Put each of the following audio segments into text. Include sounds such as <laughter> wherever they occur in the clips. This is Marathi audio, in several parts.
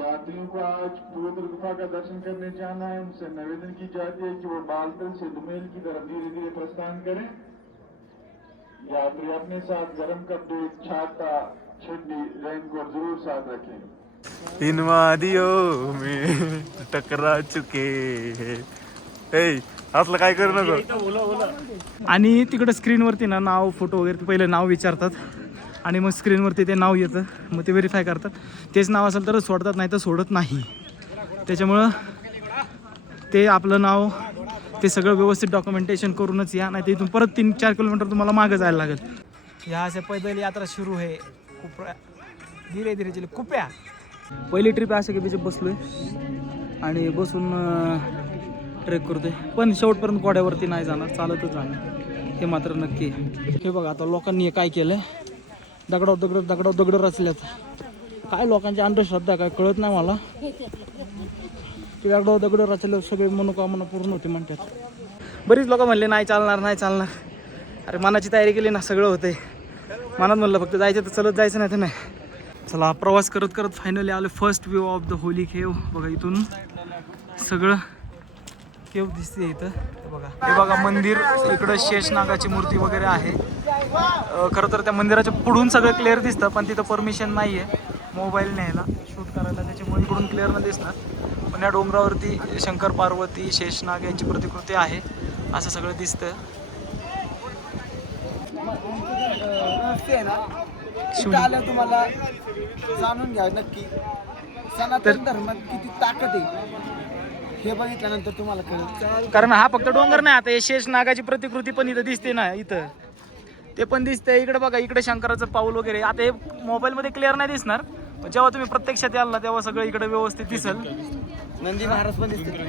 यात्रियों को आज पवित्र गुफा का दर्शन करने जाना है। उनसे निवेदन की जाती है कि वो बालतल से दुमेल की तरफ धीरे धीरे प्रस्थान करें। यात्री अपने साथ गर्म कपड़े छाता छुट्टी रेनकोट जरूर साथ रखें। इन वादियों में टकरा चुके हैं। ए असलं काय करू नको आणि तिकडं स्क्रीनवरती ना नाव फोटो वगैरे पहिले नाव विचारतात. आणि मग स्क्रीनवरती ते नाव येतं. मग ते व्हेरीफाय करतात. तेच नाव असेल तरच सोडतात नाही तर सोडत नाही. त्याच्यामुळं ते आपलं नाव ते सगळं व्यवस्थित डॉक्युमेंटेशन करूनच या नाही तर इथून परत तीन चार किलोमीटर तुम्हाला मागं जायला लागेल. ह्या असे पैदल यात्रा सुरू आहे. कुपऱ्या धीरे धीरे चले कुप्या पहिली ट्रिप अशा की बसलोय. आणि बसून ट्रेक करतोय. पण शेवटपर्यंत कोड्यावरती नाही जाणार. चालतच जाणार. हे मात्र नक्की हे बघा आता लोकांनी काय काय आहे दगडाव दगड दगडाव दगड रचल्यात. काय लोकांची अंधश्रद्धा काय कळत नाही मला. ते दगडावर दगड रचले सगळे मनोकामना पूर्ण होते म्हणतात. बरीच लोक म्हणले नाही चालणार नाही चालणार. अरे मनाची तयारी केली ना सगळं होते मनात म्हणलं फक्त जायचं तर चलत जायचं नाही तर नाही. चला प्रवास करत करत फायनली आलो first view of the holy cave बघा इथून सगळं. केव दिसते इथं. बघा. हे बघा मंदिर. इकडं शेषनागाची मूर्ती वगैरे आहे. खरं तर त्या मंदिराच्या पुढून सगळं क्लिअर दिसतं पण तिथं परमिशन नाही आहे मोबाईल न्यायला. शूट करायला त्याच्यामुळे इकडून क्लिअर न दिसणार. पण या डोंगरावरती शंकर पार्वती शेषनाग यांची प्रतिकृती आहे. असं सगळं दिसतं. तुम्हाला जाणून घ्या नक्की. सनातन धर्मात किती ताकद आहे? हे बघितल्यानंतर तुम्हाला कळेल. कारण हा फक्त डोंगर नाही आता हे शेष नागाची प्रतिकृती पण इथं दिसते ना इथं. ते पण दिसतंय. इकडे बघा इकडे शंकराचं पाऊल वगैरे. आता हे मोबाईलमध्ये क्लिअर नाही दिसणार पण जेव्हा तुम्ही प्रत्यक्षात याल ना तेव्हा सगळं इकडे व्यवस्थित दिसेल. नंदी महाराज पण दिसते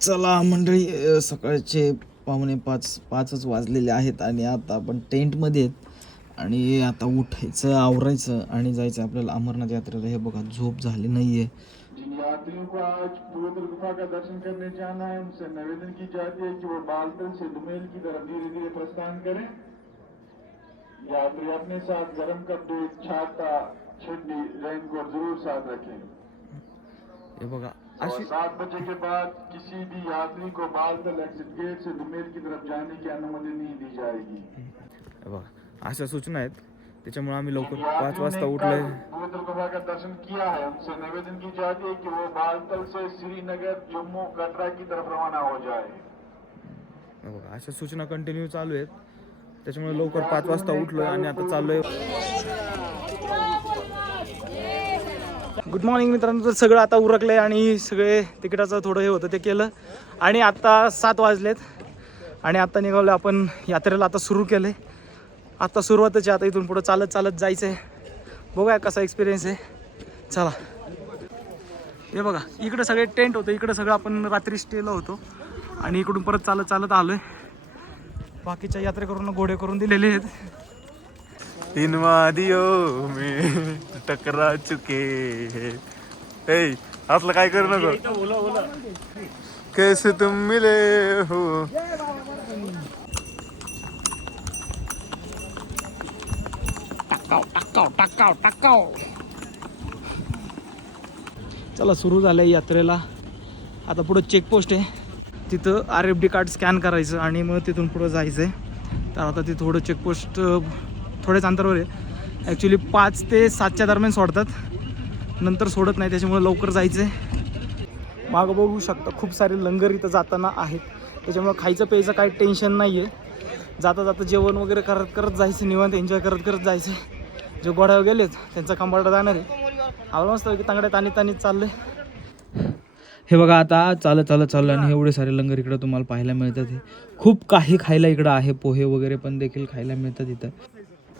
चला मंडळी सकाळचे पावणे पाच पाचच वाजलेले आहेत आणि आता आपण टेंटमध्ये आहेत. आणि आता उठायचं आवरायचं आणि जायचं आपल्याला अमरनाथ यात्रेला. हे बघा झोप झाली नाही आहे यात्रियों को आज पवित्र गुफा का दर्शन करने जाना है उनसे निवेदन की जाती है कि वो बालतल से दुमेल की तरफ धीरे धीरे प्रस्थान करें. यात्री अपने साथ गर्म कपड़े छाता छुट्टी रेनकोट जरूर साथ रखें। और सात बजे के बाद किसी भी यात्री को बालतल एग्जिट गेट से दुमेल की तरफ जाने की अनुमति नहीं दी जाएगी। अशा सूचना आहेत. त्याच्यामुळे आम्ही लवकर पाच वाजता गुफा का दर्शन किया है उनसे निवेदन की जाती है कि वो बालतल से श्रीनगर जम्मू कटरा की तरफ रवाना हो जाए बघा अशा सूचना कंटिन्यू चालू आहेत. त्याच्यामुळे लवकर पाच वाजता उठलोय आणि आता चाललोय. गुड मॉर्निंग मित्रांनो तर सगळं आता उरकलं आहे आणि सगळे तिकिटाचं थोडं हे होतं ते केलं. आणि आत्ता सात वाजलेत. आणि आत्ता निघालो आपण यात्रेला आता सुरू केलं आहे आत्ता सुरुवातच आहे आता इथून पुढं चालत चालत जायचं आहे बघूया कसा एक्सपिरियन्स आहे. चला. हे बघा इकडं सगळे टेंट होतं इकडं सगळं आपण रात्री स्टेला होतो. आणि इकडून परत चालत चालत आलो आहे बाकीच्या यात्रेकरूंना घोडे करून दिलेले आहेत. वादियों में टकरा चुके हैं. ए असलं काय करू नको. कैसे तुम मिले हो? काव टाकाव टाकाव टाकाव. चला सुरू झालं आहे यात्रेला. आता पुढं चेकपोस्ट आहे. तिथं R F D card scan करायचं आणि मग तिथून पुढं जायचं आहे तर आता ते थोडं चेकपोस्ट थोड्याच अंतरावर आहे. ॲक्च्युली पाच ते सातच्या दरम्यान सोडतात. नंतर सोडत नाही त्याच्यामुळे लवकर जायचं आहे मागं बघू शकता खूप सारे लंगर इथं जाताना आहेत. त्याच्यामुळं खायचं प्यायचं काही टेन्शन नाही आहे जाता जाता जेवण वगैरे करत करत जायचं निवांत एन्जॉय करत करत जायचं. जे गोड्यावर गेलेत त्यांचा कंबाडा जाणार आहे. आवडलं मस्त की तांगड्यात आणि तानीत चाललंय. हे बघा आता चालत चालत चाललं आणि एवढे सारे लंगर इकडं तुम्हाला पाहायला मिळतात. हे खूप काही खायला इकडं आहे पोहे वगैरे पण देखील खायला मिळतात इथं.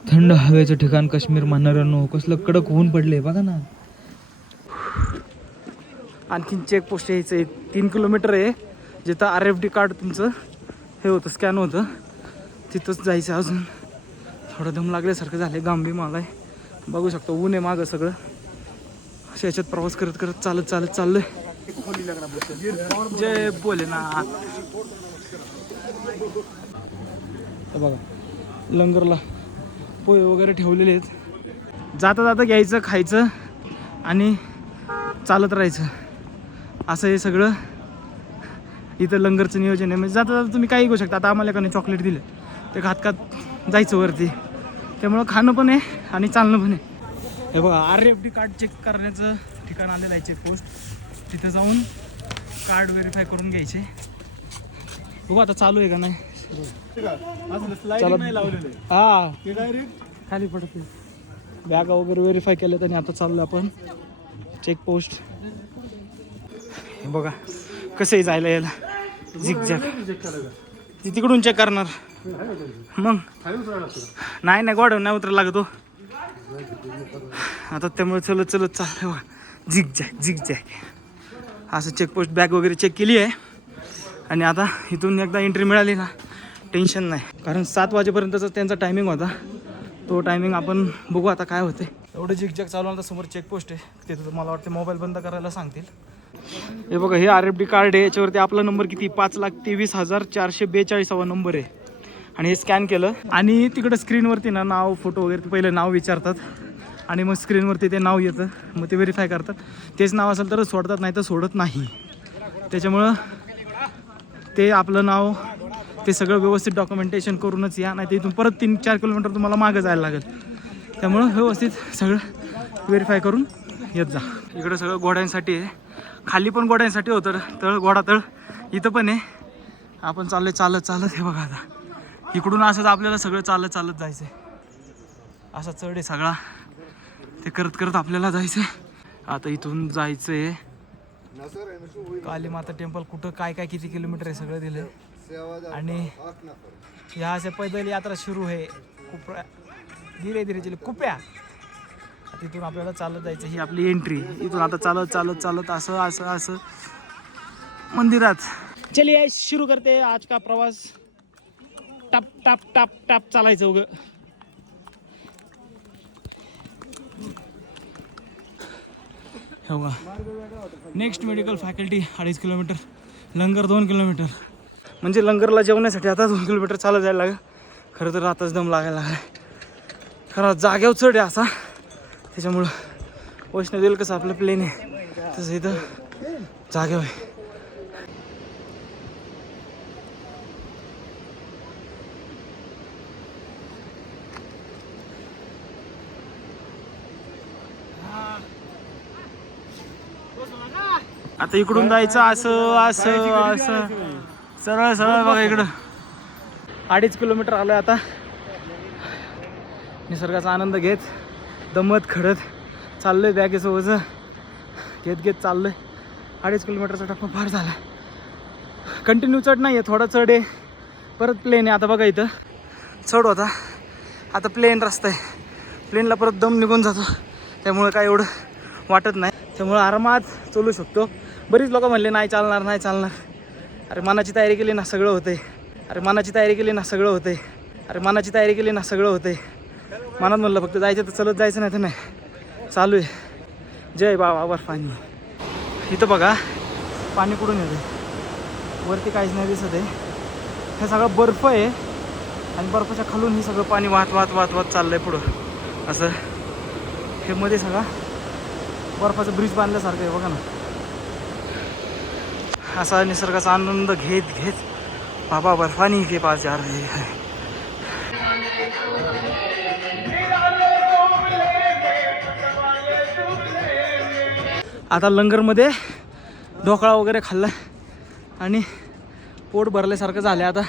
थंड हवेचं ठिकाण काश्मीर म्हणणाऱ्यांनो कसलं कडक ऊन पडले बघा ना. आणखीन चेकपोस्ट यायचं आहे. तीन किलोमीटर आहे. जिथं आर एफ डी कार्ड तुमचं हे होतं स्कॅन होतं. तिथंच जायचं अजून. थोडं दम लागल्यासारखं झालं गांभी माल आहे. बघू शकतो ऊन आहे मागं सगळं. अशा याच्यात प्रवास करत करत चालत चालत चाललोय. जय बोले ना बघा लंगरला पोहे वगैरे ठेवलेले आहेत. जाता जाता घ्यायचं खायचं आणि चालत राहायचं. असं हे सगळं इथं लंगरचं नियोजन आहे. म्हणजे जाता जाता तुम्ही काही घेऊ शकता. आता आम्हाला एकाने चॉकलेट दिलं. ते खात खात जायचं वरती. त्यामुळं खाणं पण आहे आणि चालणं पण आहे. हे बघा R F D card check करण्याचं ठिकाण आलेलं आहे चेकपोस्ट तिथं जाऊन कार्ड व्हेरीफाय करून घ्यायचे. बघू आता चालू आहे का नाही. हा. खाली पडते बॅगा वगैरे व्हेरीफाय केलं आणि आता चाललो आपण. चेकपोस्ट हे बघा कसंही जायला यायला झिक झॅक ती तिकडून चेक करणार. मग? नाही नाही गोड नाही उतरायला लागतो हो. आता त्यामुळे चलत चलत चाल झिक जाय झिक जाय. असं चेकपोस्ट बॅग वगैरे चेक केली आहे. आणि आता इथून एकदा एंट्री मिळाली ना टेन्शन नाही. कारण सात वाजेपर्यंतचा त्यांचा टायमिंग होता. तो टायमिंग आपण बघू आता काय होते एवढं झिकझॅक चालू आता समोर चेकपोस्ट आहे. तिथं मला वाटते मोबाईल बंद करायला सांगतील. हे बघा हे आर एफ डी कार्ड आहे. याच्यावरती आपला नंबर किती? पाच लाख तेवीस हजार चारशे बेचाळीसावा नंबर आहे. आणि हे स्कॅन केलं. आणि तिकडं स्क्रीनवरती ना नाव फोटो वगैरे ते पहिलं नाव विचारतात. आणि मग स्क्रीनवरती ते नाव येतं. मग ते व्हेरीफाय करतात. तेच नाव असेल तरच सोडतात नाही तर सोडत नाही. त्याच्यामुळं ते आपलं नाव ते सगळं व्यवस्थित डॉक्युमेंटेशन करूनच या. नाही तर इथून परत तीन चार किलोमीटर तुम्हाला मागं जायला लागेल. त्यामुळं व्यवस्थित सगळं व्हेरीफाय करून येत जा. इकडं सगळं घोड्यांसाठी आहे. खाली पण घोड्यांसाठी होतं तळ घोडा तळ. इथं पण आहे. आपण चाललोय चालत चालत हे बघा आता. इकडून असंच आपल्याला सगळं चालत चालत जायचं आहे असा चढ आहे सगळा. ते करत करत आपल्याला जायचं आहे आता इथून जायचं आहे काली माता टेम्पल कुठं काय काय किती किलोमीटर आहे सगळं दिलं. आणि ह्या अशा पैदल यात्रा सुरू आहे. खूप धीरे धीरे चले कुप्या. तिथून आपल्याला चालत जायचं ही आपली एंट्री इथून आता चालत चालत चालत असं असं असं. मंदिरात. चलिए सुरू करते. आज का प्रवास. टप टप टप टप चालायचं उग. नेक्स्ट मेडिकल फॅकल्टी अडीच किलोमीटर लंगर दोन किलोमीटर म्हणजे लंगरला जेवण्यासाठी आता दोन किलोमीटर चालत जायला लागेल. खरं तर आताच दम लागायला लागला खरं जाग्यावर चढ आहे असा. त्याच्यामुळं वैष्णोदेवीला कसं आपलं प्लेन आहे. तसं इथं जागे आहे आता इकडून जायचं असं असं असं. सरळ सरळ बघा इकडं. अडीच किलोमीटर आलोय आता. निसर्गाचा आनंद घेत. दमत खडत चाललोय आहे ओझं घेत घेत चाललोय. अडीच किलोमीटरचा टप्पा फार झाला. कंटिन्यू चढ नाही आहे थोडा चढ आहे. परत प्लेन आहे. आता बघा इथं. चढ होता. आता प्लेन रस्ता आहे. प्लेनला परत दम निघून जातो. त्यामुळे काय एवढं वाटत नाही. त्यामुळं आरामात चालू शकतो. बरीच लोक म्हणले नाही चालणार नाही चालणार. अरे मनाची तयारी केली ना सगळं होतंय. अरे मनाची तयारी केली ना सगळं होतंय. अरे मनाची तयारी केली ना सगळं होतंय. मनात म्हणलं फक्त जायचं तर चलत जायचं नाही तर नाही. चालू आहे. जय बाबा पाणी. इथं बघा पाणी कुठून येते वरती काहीच नाही दिसत आहे. हे सगळं बर्फ आहे. आणि बर्फाच्या खालून हे सगळं पाणी वाहत वाहत वाहत वाहत चाललं आहे पुढं. असं. हे मध्ये सगळा बर्फाचं ब्रिज बांधल्यासारखं आहे बघा ना. असा निसर्गाचा आनंद घेत घेत. बाबा बर्फानी के पास जा रहे हैं आता लंगरमध्ये ढोकळा वगैरे खाल्ला आणि पोट भरल्यासारखं झालं आता.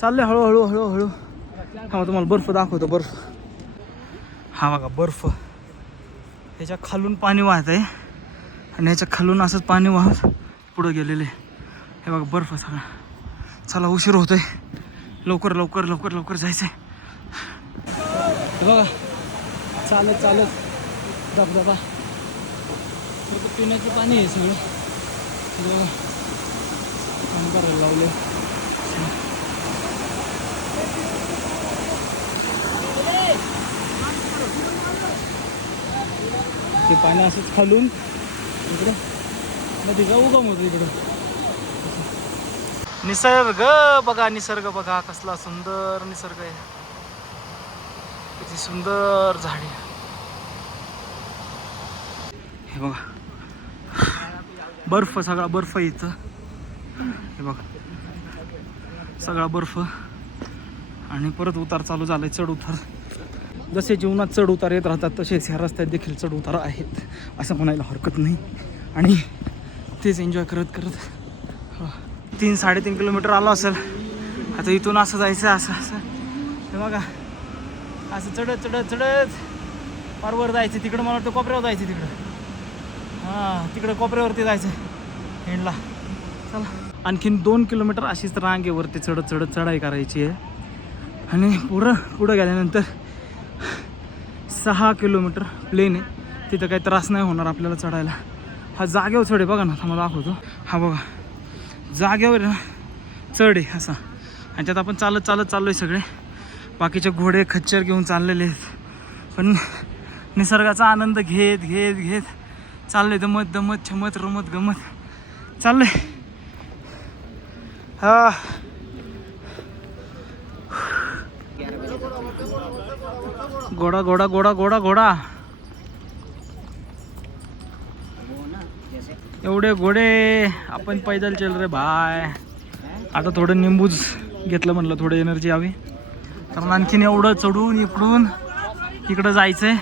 चाललंय हळूहळू हळूहळू. हा तुम्हाला बर्फ दाखवतो बर्फ. हा बघा बर्फ. ह्याच्या खालून पाणी वाहत आहे. आणि ह्याच्या खालून असंच पाणी वाहत पुढं गेलेले. हे बघा बर्फ सगळा. चला उशीर होतोय. लवकर लवकर लवकर लवकर जायचं आहे बघा. चालत चालत. धबधबा. तर पिण्याचं पाणी आहे सगळं. सगळं काम करायला लावले ते पाणी असंच खालून इकडं नदीचा उगम होतो इकडं. निसर्ग बघा निसर्ग बघा कसला सुंदर निसर्ग आहे. किती सुंदर झाडे हे बघा. बर्फ सगळा बर्फ इथं. हे बघा. सगळा बर्फ. आणि परत उतार चालू झालाय चढ उतार. जसे जीवनात चढ उतार येत राहतात तसेच ह्या रस्त्यात देखील चढ उतार आहेत. असं म्हणायला हरकत नाही. आणि तेच एन्जॉय करत करत तीन साडेतीन किलोमीटर आलो असेल. आता इथून असं जायचं असं असं. हे बघा. असं चढत चढत चढत. पारवर जायचं तिकडं मला वाटतं कोपऱ्यावर जायचं तिकडं. हां तिकडे कोपऱ्यावरती जायचं एंडला चला. आणखीन दोन किलोमीटर अशीच रांगेवरती चढत चढत चढाई करायची आहे. आणि पुढं पुढं गेल्यानंतर सहा किलोमीटर प्लेन आहे. तिथं काही त्रास नाही होणार आपल्याला चढायला. हा जागेवर चढ आहे बघा ना मला दाखवतो. हा बघा. जागेवर ना चढ आहे असा. आणि त्यात आपण चालत चालत चाललो आहे सगळे. बाकीचे घोडे खच्चर घेऊन चाललेले आहेत. पण निसर्गाचा आनंद घेत घेत घेत. चाललंय दमत दमत छमत रमत गमत. चाललंय. हा. घोडा घोडा घोडा घोडा घोडा. एवढे घोडे आपण पैदल चल रे बाय आता थोडं निंबूच घेतलं म्हणलं थोडं एनर्जी हवी कारण आणखीन एवढं चढून इकडून इकडं जायचंय.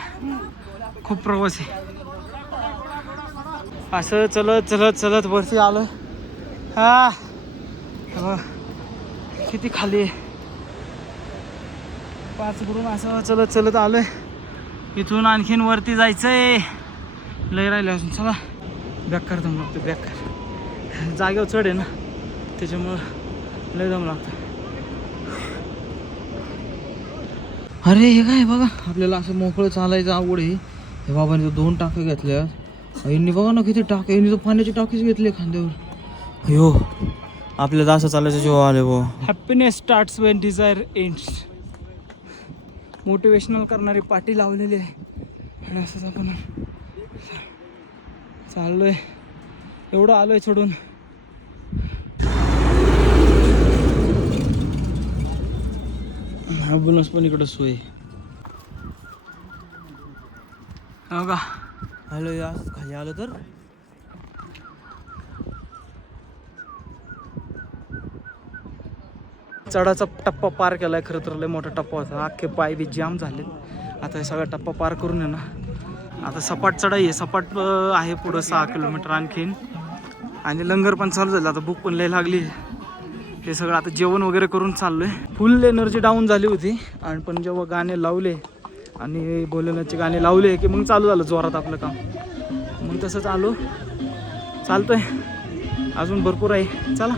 खूप प्रवास आहे. असं चलत चलत चलत वरती आलं. हा. किती खाली आहे. पाच करून असं चलत चलत आलोय. इथून आणखीन वरती जायचंय. लय राहिले असून चला. बॅक कर दम लागतो बेकार जागेवर चढ आहे ना. त्याच्यामुळं लय दम लागतं अरे हे काय बघा. आपल्याला असं मोकळं चालायचं आवड आहे. हे बाबांनी दोन टाकं घेतल्या यांनी बघा ना किती टाक यांनी तर पाण्याची टाकीच घेतली खांद्यावर. अयो आपल्याला असं चालायचं जेव्हा आले बो happiness starts when desire ends motivational करणारी पाठी लावलेली आहे. आणि असंच आपण चाललोय. एवढं आलोय सोडून. ॲम्ब्युलन्स पण इकडं सोय. हो का? हॅलो या खाली आलं तर. चढाचा टप्पा पार केलाय खरं तर लय मोठा टप्पा होता. अख्खे पाय बी जाम झाले आता हे सगळा टप्पा पार करून आहे ना आता सपाट चढाई आहे. सपाट आहे पुढं सहा किलोमीटर आणखीन. आणि लंगर पण चालू झालं. आता भूक पण लय लागली. हे सगळं आता जेवण वगैरे करून चाललोय. फुल एनर्जी डाऊन झाली होती. आणि पण जेव्हा गाणे लावले आणि बोलण्याचे गाणे लावले की मग चालू झालं जोरात आपलं काम. मग तसंच आलो चालतोय. अजून भरपूर आहे. चला.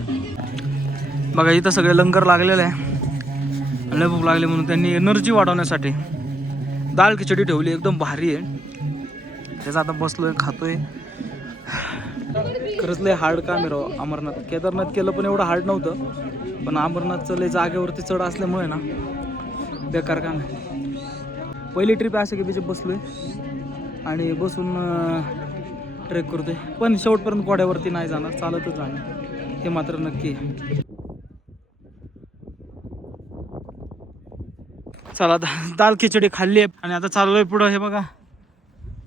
बघा इथं सगळे लंगर लागलेलं आहे. लय भूक लागली म्हणून त्यांनी एनर्जी वाढवण्यासाठी दाल खिचडी ठेवली. एकदम भारी आहे. त्याचं आता बसलोय खातोय. खरंच लय हार्ड काम आहे राव अमरनाथ. केदारनाथ केलं पण एवढं हार्ड नव्हतं. पण अमरनाथचं लय जागेवरती चढ असल्यामुळे ना बेकार काम आहे. पहिली ट्रिप असं की त्याच्यात बसलोय. आणि बसून ट्रेक करतोय. पण शेवटपर्यंत कोड्यावरती नाही जाणार चालतच जाणार. हे मात्र नक्की चला दाल खिचडी खाल्ली आहे. आणि आता चाललोय पुढं हे बघा.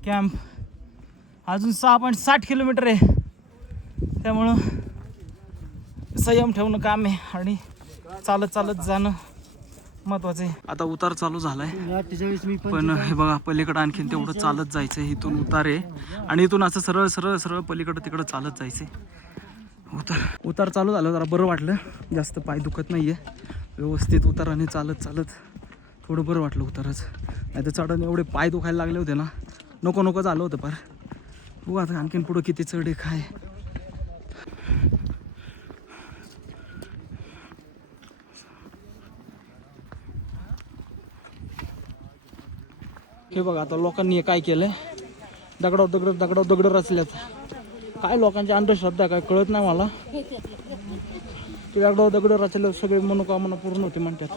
कॅम्प अजून सहा पॉईंट साठ किलोमीटर आहे. त्यामुळं संयम ठेवणं काम आहे. आणि चालत चालत जाणं. महत्वाचं. आहे आता उतार चालू झालाय. पण हे बघा पलीकडं आणखीन तेवढं चालत जायचं आहे इथून उतार आहे. आणि इथून असं सरळ सरळ सरळ पलीकडं तिकडं चालत जायचं उतार. उतार चालू झालं जरा बरं वाटलं. जास्त पाय दुखत नाही आहे व्यवस्थित उताराने चालत चालत. थोडं बरं वाटलं उतारच. नाही तर चढण एवढे पाय दुखायला लागले होते ना. नको नको झालं होतं पार. बघू आता आणखीन पुढं किती चढ आहे काय हे बघा आता लोकांनी हे काय केलंय? दगडाव दगड दगडाव दगड रचल्यात काय लोकांची अंधश्रद्धा काय कळत नाही मला? ते दगडाव दगड रचल्यावर सगळे मनोकामना पूर्ण होते म्हणतात.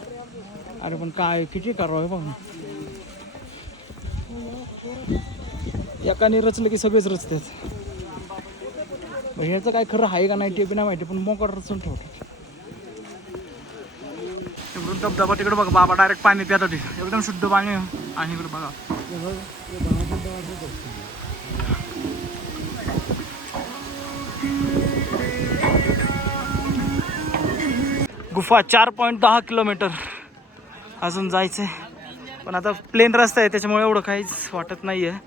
अरे पण काय किती करावं हे बघ. एकाने रचलं की सगळेच रचतात. ह्याचं काय खरं आहे का नाही ते बी नाही माहिती पण मोकळ रचून ठेवतात. इकडून धबधबा तिकडे बघ बाबा डायरेक्ट पाणी पितात एकदम शुद्ध पाणी आणि इकडे बघा. गुफा चार पॉईंट दहा किलोमीटर. अजून जायचं आहे पण आता प्लेन रस्ता आहे त्याच्यामुळे एवढं काहीच वाटत नाही आहे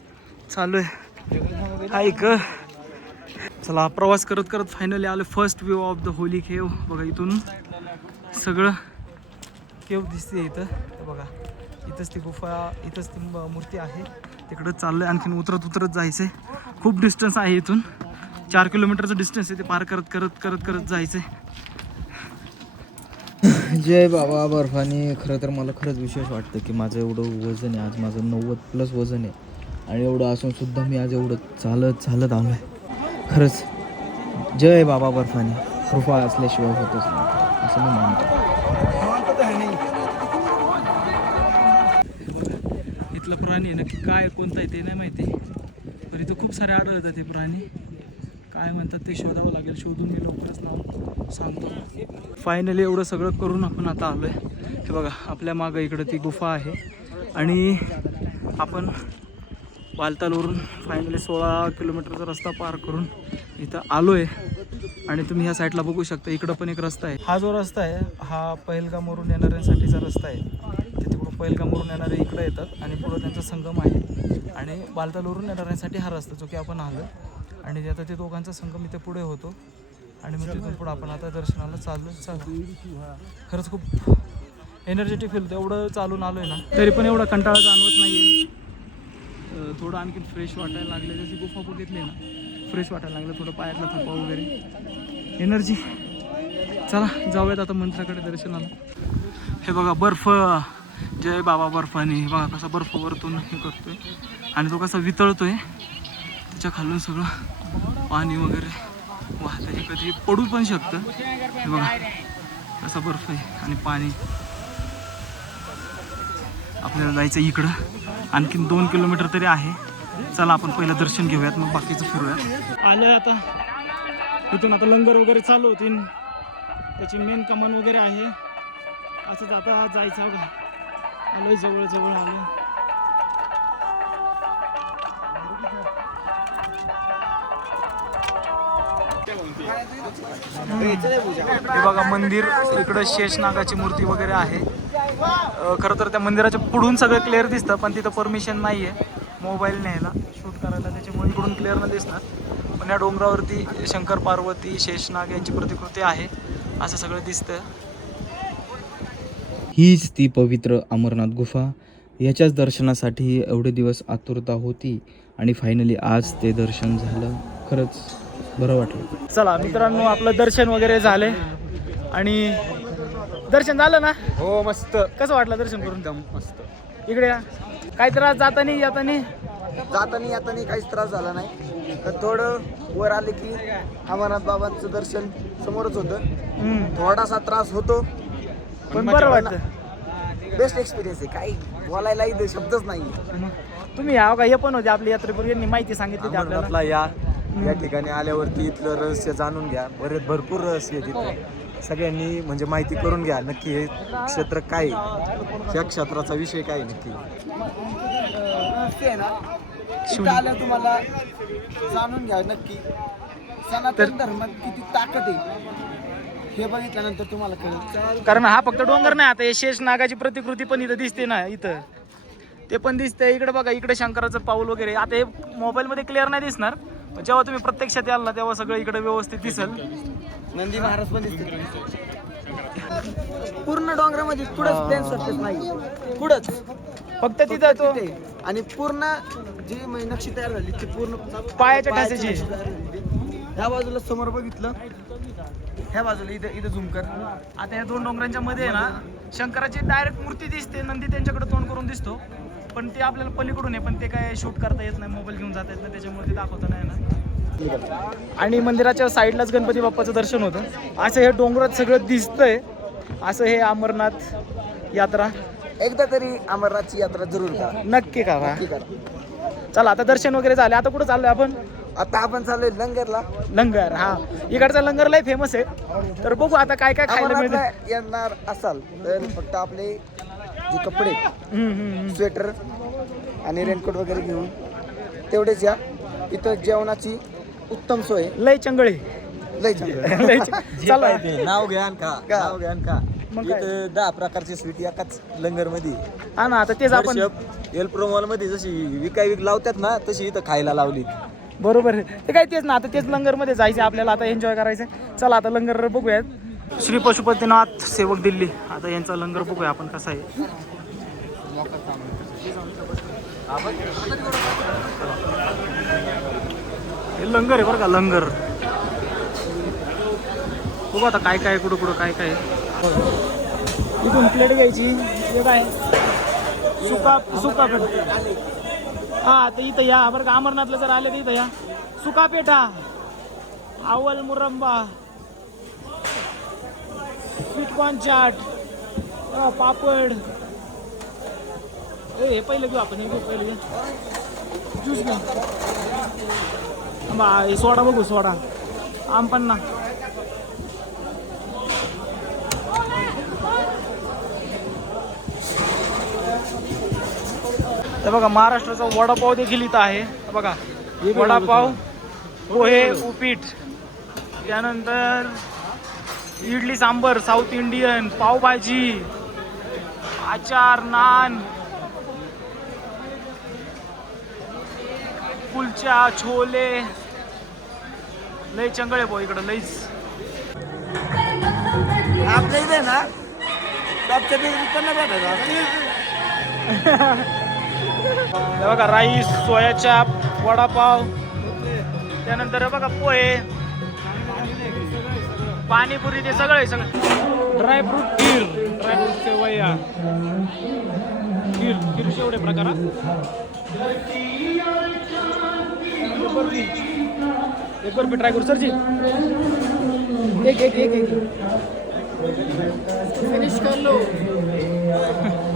चालू आहे. ऐक चला प्रवास करत करत फायनली आलो. First view of the holy cave बघा इथून सगळं. केव दिसते इथं. बघा. इथंच ती गुफा इथंच ती मूर्ती आहे. तिकडं चाललं आहे आणखीन उतरत उतरत जायचं आहे खूप डिस्टन्स आहे इथून. चार किलोमीटरचं डिस्टन्स आहे ते पार करत करत करत करत जायचं आहे जय बाबा बर्फानी. खरं तर मला खरंच विशेष वाटतं की माझं एवढं वजन आहे. आज माझं नव्वद प्लस वजन आहे. आणि एवढं असून सुद्धा मी आज एवढं चालत चालत आलो आहे खरंच. जय बाबा बर्फानी. कृपा असल्याशिवाय होतच नाही. असं मी मानतो. इथलं प्राणी आहे नक्की काय कोणतं आहे ते नाही माहिती. तर इथं खूप सारे आढळतात ते प्राणी. काय म्हणतात ते शोधावं लागेल शोधून मी लवकरच नाव सांगतो. फायनली एवढं सगळं करून आपण आता आलो आहे हे बघा आपल्या मागं इकडं ती गुफा आहे. आणि आपण वालतालवरून फायनली सोळा किलोमीटरचा रस्ता पार करून इथं आलो आहे आणि तुम्ही ह्या साईडला बघू शकता इकडं पण एक रस्ता आहे. हा जो रस्ता आहे हा पहिलगामवरून येणाऱ्यांसाठीचा रस्ता आहे. पैलगामवरून येणारे इकडे येतात आणि पुढं त्यांचा संगम आहे. आणि बालतालवरून येणाऱ्यांसाठी हा रस्ता जो की आपण आलो आणि आता ते दोघांचा संगम इथे पुढे होतो. आणि मग तिथून पुढं आपण आता दर्शनाला चाललो चालू. खरंच खूप एनर्जेटिक फील होतं. एवढं चालून आलो आहे ना तरी पण एवढा कंटाळा जाणवत नाही आहे थोडं आणखी फ्रेश वाटायला लागलं जशी गुफा बघितली ना फ्रेश वाटायला लागलं. थोडं पायातला थकवा वगैरे. एनर्जी चला जाऊयात आता मंत्राकडे दर्शनाला. हे बघा बर्फ. जय बाबा बर्फाने. बघा कसा बर्फ वरतून हे करतोय. आणि तो कसा वितळतोय. त्याच्या खालून सगळं पाणी वगैरे वाहत आहे कधी पडू पण शकतं. हे बघा कसा बर्फ आहे आणि पाणी. आपल्याला जायचं इकडं. आणखीन दोन किलोमीटर तरी आहे. चला आपण पहिलं दर्शन घेऊयात मग बाकीचं फिरूयात. आलं आता. इथून आता लंगर वगैरे चालू होतील. त्याची मेन कमान वगैरे आहे. असंच आता जायचं बघा. आलोय जवळ जवळ आलो हे बघा मंदिर इकडं शेषनागाची मूर्ती वगैरे आहे. खरं तर त्या मंदिराच्या पुढून सगळं क्लिअर दिसतं पण तिथं परमिशन नाही आहे मोबाईल न्यायला. शूट करायला त्याच्यामुळे इकडून क्लिअर न दिसणार. पण या डोंगरावरती शंकर पार्वती शेषनाग यांची प्रतिकृती आहे. असं सगळं दिसतं हीच ती पवित्र अमरनाथ गुफा. याच्याच दर्शनासाठी एवढे दिवस आतुरता होती आणि फायनली आज ते दर्शन झालं. खरंच बरं वाटलं. चला मित्रांनो आपलं दर्शन वगैरे झालंय आणि दर्शन झालं ना? हो मस्त. कसं वाटलं दर्शन करून? एकदम मस्त. इकडे या. काय त्रास जातानी जातानी जाताना येताना काहीच त्रास झाला नाही. तर थोडं वर आले की अमरनाथ बाबांचं दर्शन समोरच होतं. हम्म, थोडासा त्रास होतो. पण बरं वाटतं. बेस्ट एक्सपिरियन्स आहे. काही बोलायला इथे शब्दच नाही तुम्ही या का? हे पण होते आपल्या यात्रेपूर्वी. यांनी माहिती सांगितली होती आपल्याला. अमरनाथला या. या ठिकाणी आल्यावरती इथलं रहस्य जाणून घ्या. बरेच भरपूर रहस्य आहे तिथे. सगळ्यांनी म्हणजे माहिती करून घ्या. नक्की हे क्षेत्र काय आहे? या क्षेत्राचा विषय काय आहे नक्की? आहे ना? इथं तुम्हाला जाणून घ्या नक्की. सनातन धर्मात किती ताकद आहे? हे बघितल्यानंतर तुम्हाला कळेल. कारण हा फक्त डोंगर नाही आता हे शेष नागाची प्रतिकृती पण इथं दिसते ना इथं. ते पण दिसतंय इकडे बघा इकडे शंकराचं पाऊल वगैरे. आता हे मोबाईलमध्ये क्लिअर नाही दिसणार पण जेव्हा तुम्ही प्रत्यक्षात याल ना तेव्हा सगळं इकडे व्यवस्थित दिसेल. नंदी महाराज पण दिसते पूर्ण डोंगरामध्ये कुठंच प्लेन सरफेस नाही. कुठंच. फक्त तिथं तो तिथे. आणि पूर्ण जी मै- नक्षी तयार झाली ती पूर्ण पायाच्या ठ्यासाची. ह्या बाजूला समोर बघितलं ह्या बाजूला इथं इथं झूम कर. आता या दोन डोंगरांच्या मध्ये आहे ना शंकराची डायरेक्ट मूर्ती दिसते नंदी त्यांच्याकडे तोंड करून दिसतो. पण ते आपल्याला पलीकडून आहे पण ते काय शूट करता येत नाही मोबाईल घेऊन जाता येत नाही त्याच्यामुळे ते दाखवता नाही ना. आणि मंदिराच्या साईडलाच गणपती बाप्पाचं दर्शन होतं. असं हे डोंगरात सगळं दिसतंय. असं हे अमरनाथ यात्रा. एकदा तरी अमरनाथची यात्रा जरूर करा. का नक्की करा. चला आता दर्शन वगैरे झाले. आता कुठं चाललोय आपण? आता आपण चाललोय लंगरला. लंगर हा. इकडचा लंगर लय फेमस आहे. तर बघू आता काय काय खायला मिळतं. येणार असाल तर फक्त आपले जे कपडे हम्म, हम्म, हम्म. स्वेटर आणि रेनकोट वगैरे घेऊन तेवढेच या. इथं जेवणाची उत्तम सोय. लय चंगळे. लय चांगलं <laughs> लय च- चला नाव घ्या आणि खा. नाव घ्या आणि खा. मग काय? इथं दहा प्रकारची स्वीट एकाच लंगरमध्ये हा ना आता तेच आपण एल प्रोमॉलमध्ये जशी विकाय विक लावतात ना तशी इथं खायला लावली बरोबर आहे. ते काय तेच ना आता तेच लंगरमध्ये जायचं आपल्याला आता एन्जॉय करायचं चला आता लंगर बघूयात. श्री पशुपतीनाथ सेवक दिल्ली. आता यांचा लंगर बघूया आपण कसा आहे. हे लंगर आहे बरं का लंगर. बघू आता काय काय कुठं कुठं काय काय. इथून प्लेट घ्यायची. काय? सुका सुका प्लेट हा तर इथं या. बरं का अमरनाथला जर आले तर इथं या. सुका पेठा आवल Muramba. Sweet corn chaat papad. ए हे पहिलं घेऊ आपण हे घेऊ पहिलं. घे ज्यूस घेऊ. बा हे सोडा बघू सोडा. आम तर बघा महाराष्ट्राचा वडापाव देखील इथं आहे. बघा वडापाव पोहे उपीट त्यानंतर इडली सांबर साऊथ इंडियन पावभाजी आचार नान कुलचा छोले लय चंगळे भाऊ इकडं लईच. आपल्या इथे ना भेटायचं <laughs> बघा राईस सोया चाप वडापाव त्यानंतर बघा पोहे पाणीपुरी ते सगळं आहे सगळं. ड्रायफ्रूट खीर. ड्रायफ्रूट सेवया खीर खीरचे एवढे प्रकार. एक बर्फी ट्राय करू सरजी. एक एक एक एक. फिनिश कर लो. <laughs>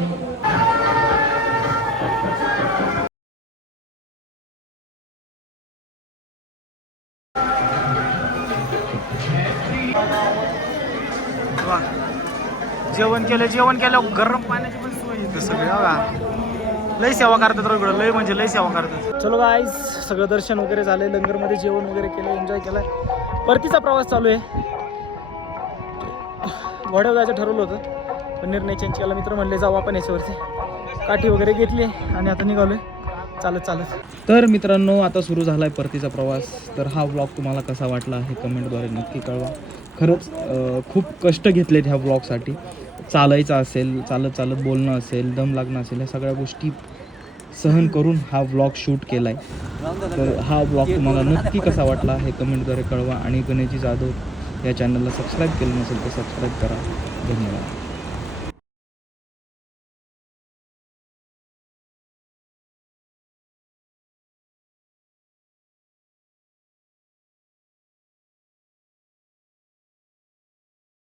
जेवण केलं जेवण केलं गरम पाण्याची पण सोय इथं सगळी लय सेवा करतात रगडं लय म्हणजे लय सेवा करतात. चलो गाईज सगळं दर्शन वगैरे झालंय लंगरमध्ये जेवण वगैरे केलं एन्जॉय केलाय. परतीचा प्रवास चालू आहे. घोड्यावर जायचं ठरवलं होतं पण निर्णय चेंज केला. मित्र म्हणले जाऊ आपण याच्यावरती. काठी वगैरे घेतली आणि आता निघालोय. चालत चालत. तर मित्रांनो आता सुरू झाला आहे परतीचा प्रवास. तर हा ब्लॉग तुम्हाला कसा वाटला हे कमेंटद्वारे नक्की कळवा. खरंच खूप कष्ट घेतलेत ह्या ब्लॉगसाठी चालायचं असेल चालत चालत बोलणं असेल दम लागणं असेल ह्या सगळ्या गोष्टी सहन करून हा व्लॉग शूट केला आहे तर हा व्लॉग तुम्हाला नक्की कसा वाटला हे कमेंटद्वारे कळवा. आणि गणेशजी जाधव या चॅनलला सबस्क्राईब केलं नसेल तर सबस्क्राईब करा. धन्यवाद.